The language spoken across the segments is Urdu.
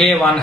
A1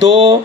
2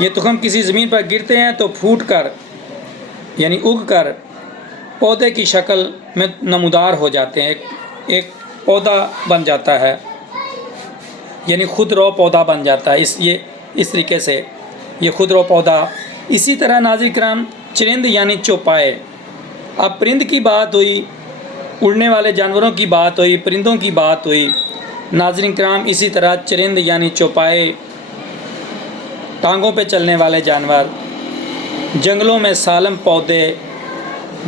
یہ تخم کسی زمین پر گرتے ہیں تو پھوٹ کر یعنی اگ کر پودے کی شکل میں نمودار ہو جاتے ہیں، ایک پودا بن جاتا ہے، یعنی خود رو پودا بن جاتا ہے۔ اس طریقے سے یہ خود رو پودا۔ اسی طرح ناظرین کرام چرند یعنی چوپائے، اب پرند کی بات ہوئی، اڑنے والے جانوروں کی بات ہوئی، پرندوں کی بات ہوئی، ناظرین کرام اسی طرح چرند یعنی چوپائے، ٹانگوں پہ چلنے والے جانور، جنگلوں میں سالم پودے،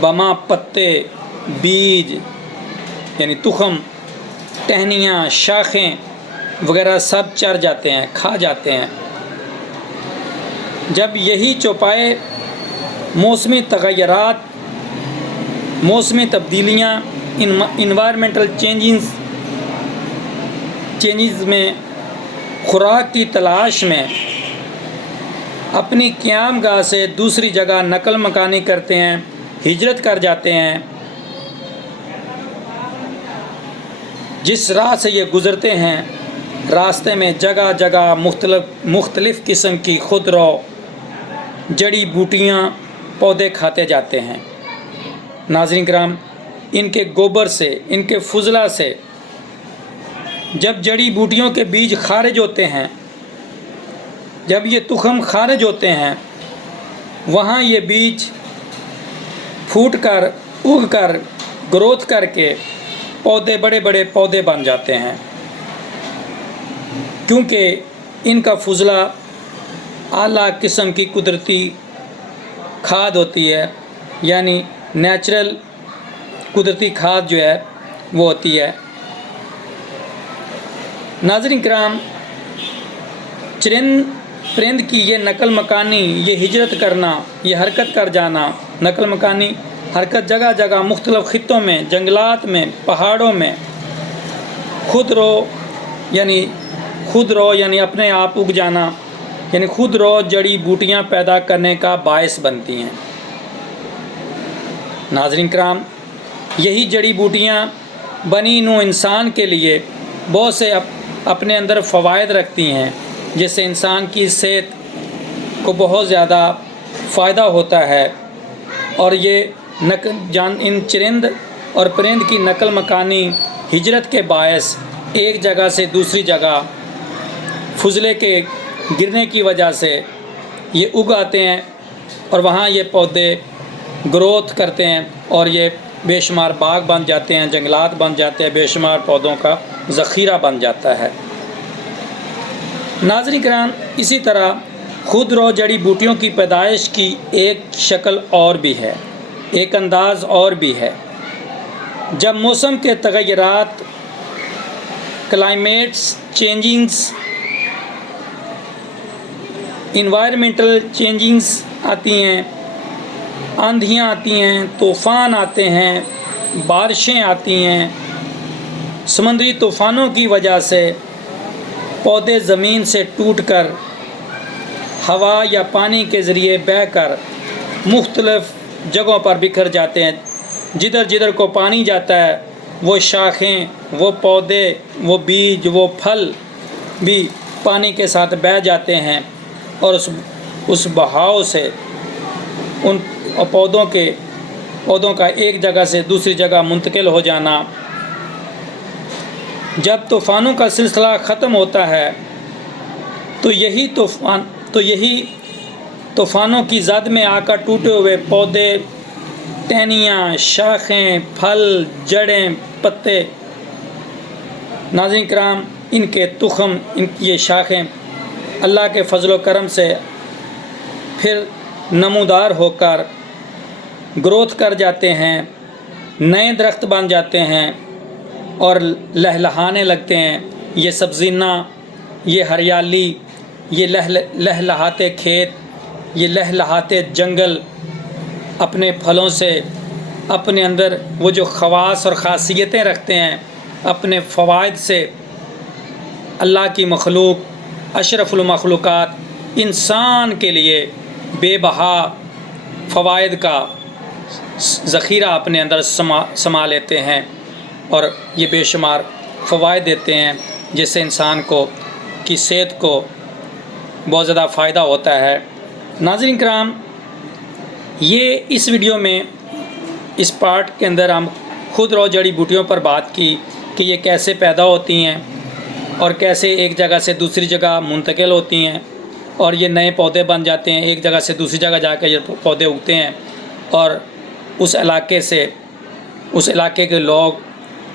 بما پتے، بیج یعنی تخم، ٹہنیاں، شاخیں وغیرہ سب چر جاتے ہیں، کھا جاتے ہیں۔ جب یہی چوپائے موسمی تغیرات، موسمی تبدیلیاں، انوائرمنٹل چینجز میں خوراک کی تلاش میں اپنی قیام گاہ سے دوسری جگہ نقل مکانی کرتے ہیں، ہجرت کر جاتے ہیں، جس راہ سے یہ گزرتے ہیں راستے میں جگہ جگہ مختلف قسم کی خودرو جڑی بوٹیاں پودے کھاتے جاتے ہیں۔ ناظرین کرام ان کے گوبر سے، ان کے فضلہ سے جب جڑی بوٹیوں کے بیج خارج ہوتے ہیں، جب یہ تخم خارج ہوتے ہیں، وہاں یہ بیج پھوٹ کر، اگ کر، گروتھ کر کے پودے، بڑے بڑے پودے بن جاتے ہیں، کیونکہ ان کا فضلہ اعلیٰ قسم کی قدرتی کھاد ہوتی ہے، یعنی نیچرل قدرتی کھاد جو ہے وہ ہوتی ہے۔ ناظرین کرام پرند کی یہ نقل مکانی، یہ ہجرت کرنا، یہ حرکت کر جانا، نقل مکانی حرکت جگہ جگہ مختلف خطوں میں، جنگلات میں، پہاڑوں میں، خود رو یعنی اپنے آپ اگ جانا، یعنی خود رو جڑی بوٹیاں پیدا کرنے کا باعث بنتی ہیں۔ ناظرین کرام یہی جڑی بوٹیاں بنی نوع انسان کے لیے بہت سے اپنے اندر فوائد رکھتی ہیں، جس سے انسان کی صحت کو بہت زیادہ فائدہ ہوتا ہے، اور یہ ان چرند اور پرند کی نقل مکانی ہجرت کے باعث ایک جگہ سے دوسری جگہ فضلے کے گرنے کی وجہ سے یہ اگ آتے ہیں، اور وہاں یہ پودے گروتھ کرتے ہیں، اور یہ بے شمار باغ بن جاتے ہیں، جنگلات بن جاتے ہیں، بے شمار پودوں کا ذخیرہ بن جاتا ہے۔ ناظرین کرام اسی طرح خود رو جڑی بوٹیوں کی پیدائش کی ایک شکل اور بھی ہے، ایک انداز اور بھی ہے۔ جب موسم کے تغیرات، کلائمیٹس چینجنگز، انوائرمنٹل چینجنگز آتی ہیں، آندھیاں آتی ہیں، طوفان آتے ہیں، بارشیں آتی ہیں، سمندری طوفانوں کی وجہ سے پودے زمین سے ٹوٹ کر ہوا یا پانی کے ذریعے بہہ کر مختلف جگہوں پر بکھر جاتے ہیں۔ جدھر جدھر کو پانی جاتا ہے وہ شاخیں، وہ پودے، وہ بیج، وہ پھل بھی پانی کے ساتھ بہہ جاتے ہیں، اور اس بہاؤ سے ان پودوں کا ایک جگہ سے دوسری جگہ منتقل ہو جانا۔ جب طوفانوں کا سلسلہ ختم ہوتا ہے تو یہی طوفانوں کی زد میں آ کر ٹوٹے ہوئے پودے، ٹہنیاں، شاخیں، پھل، جڑیں، پتے، ناظرین کرام ان کے تخم، ان کی یہ شاخیں اللہ کے فضل و کرم سے پھر نمودار ہو کر گروتھ کر جاتے ہیں، نئے درخت بن جاتے ہیں اور لہلہانے لگتے ہیں۔ یہ سبزینہ، یہ ہریالی، یہ لہلہاتے کھیت، یہ لہلہاتے جنگل اپنے پھلوں سے، اپنے اندر وہ جو خواص اور خاصیتیں رکھتے ہیں، اپنے فوائد سے اللہ کی مخلوق، اشرف المخلوقات انسان کے لیے بے بہا فوائد کا ذخیرہ اپنے اندر سما لیتے ہیں، اور یہ بے شمار فوائد دیتے ہیں، جس سے انسان کی صحت کو بہت زیادہ فائدہ ہوتا ہے۔ ناظرین کرام، یہ اس ویڈیو میں اس پارٹ کے اندر ہم خود رو جڑی بوٹیوں پر بات کی کہ یہ کیسے پیدا ہوتی ہیں اور کیسے ایک جگہ سے دوسری جگہ منتقل ہوتی ہیں اور یہ نئے پودے بن جاتے ہیں، ایک جگہ سے دوسری جگہ جا کے یہ پودے اگتے ہیں اور اس علاقے کے لوگ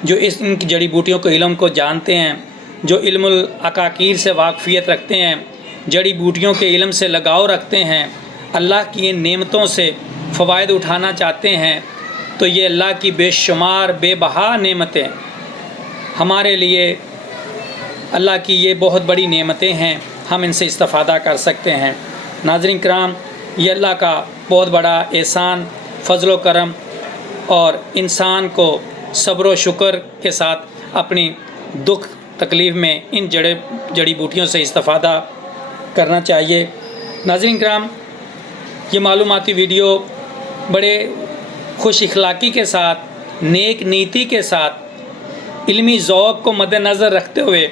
جو ان کی جڑی بوٹیوں کے علم کو جانتے ہیں، جو علم العقاقیر سے واقفیت رکھتے ہیں، جڑی بوٹیوں کے علم سے لگاؤ رکھتے ہیں، اللہ کی ان نعمتوں سے فوائد اٹھانا چاہتے ہیں، تو یہ اللہ کی بے شمار بے بہا نعمتیں ہمارے لیے، اللہ کی یہ بہت بڑی نعمتیں ہیں، ہم ان سے استفادہ کر سکتے ہیں۔ ناظرین کرام، یہ اللہ کا بہت بڑا احسان، فضل و کرم، اور انسان کو صبر و شکر کے ساتھ اپنی دکھ تکلیف میں ان جڑی بوٹیوں سے استفادہ کرنا چاہیے۔ ناظرین کرام، یہ معلوماتی ویڈیو بڑے خوش اخلاقی کے ساتھ، نیک نیتی کے ساتھ، علمی ذوق کو مد نظر رکھتے ہوئے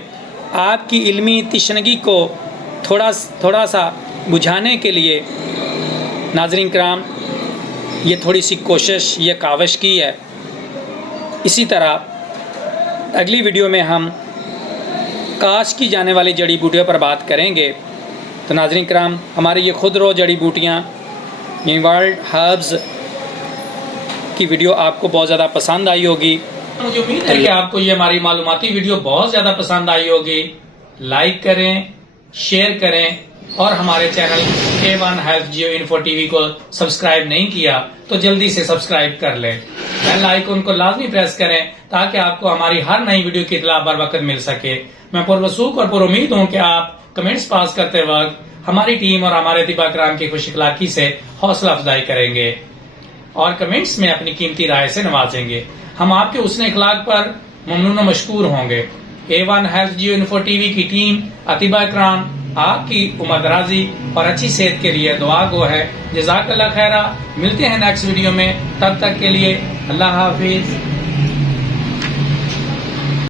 آپ کی علمی تشنگی کو تھوڑا سا بجھانے کے لیے ناظرین کرام یہ تھوڑی سی کوشش، یہ کاوش کی ہے۔ اسی طرح اگلی ویڈیو میں ہم کاشت کی جانے والی جڑی بوٹیوں پر بات کریں گے۔ تو ناظرین کرام، ہماری یہ خود رو جڑی بوٹیاں، یہ ورلڈ ہربز کی ویڈیو آپ کو بہت زیادہ پسند آئی ہوگی۔ مجھے امید ہے کہ آپ کو یہ ہماری معلوماتی ویڈیو بہت زیادہ پسند آئی ہوگی۔ لائک کریں، شیئر کریں، اور ہمارے channel A1 Health Geo Info TV کو سبسکرائب نہیں کیا تو جلدی سے سبسکرائب کر لیں۔ بیل آئیکن کو لازمی پریس کریں تاکہ آپ کو ہماری ہر نئی ویڈیو کی اطلاع بر وقت مل سکے۔ میں پروسوخ اور پر امید ہوں کہ آپ کمنٹس پاس کرتے وقت ہماری ٹیم اور ہمارے طباء کرام کی خوش اخلاقی سے حوصلہ افزائی کریں گے اور کمنٹس میں اپنی قیمتی رائے سے نوازیں گے۔ ہم آپ کے حسن اخلاق پر ممنون و مشکور ہوں گے۔ A1 Health Geo Info TV کی ٹیم، اطباء کرام، آپ کی عمر درازی اور اچھی صحت کے لیے دعا گو ہے۔ جزاک اللہ خیرہ۔ ملتے ہیں نیکسٹ ویڈیو میں، تب تک کے لیے اللہ حافظ۔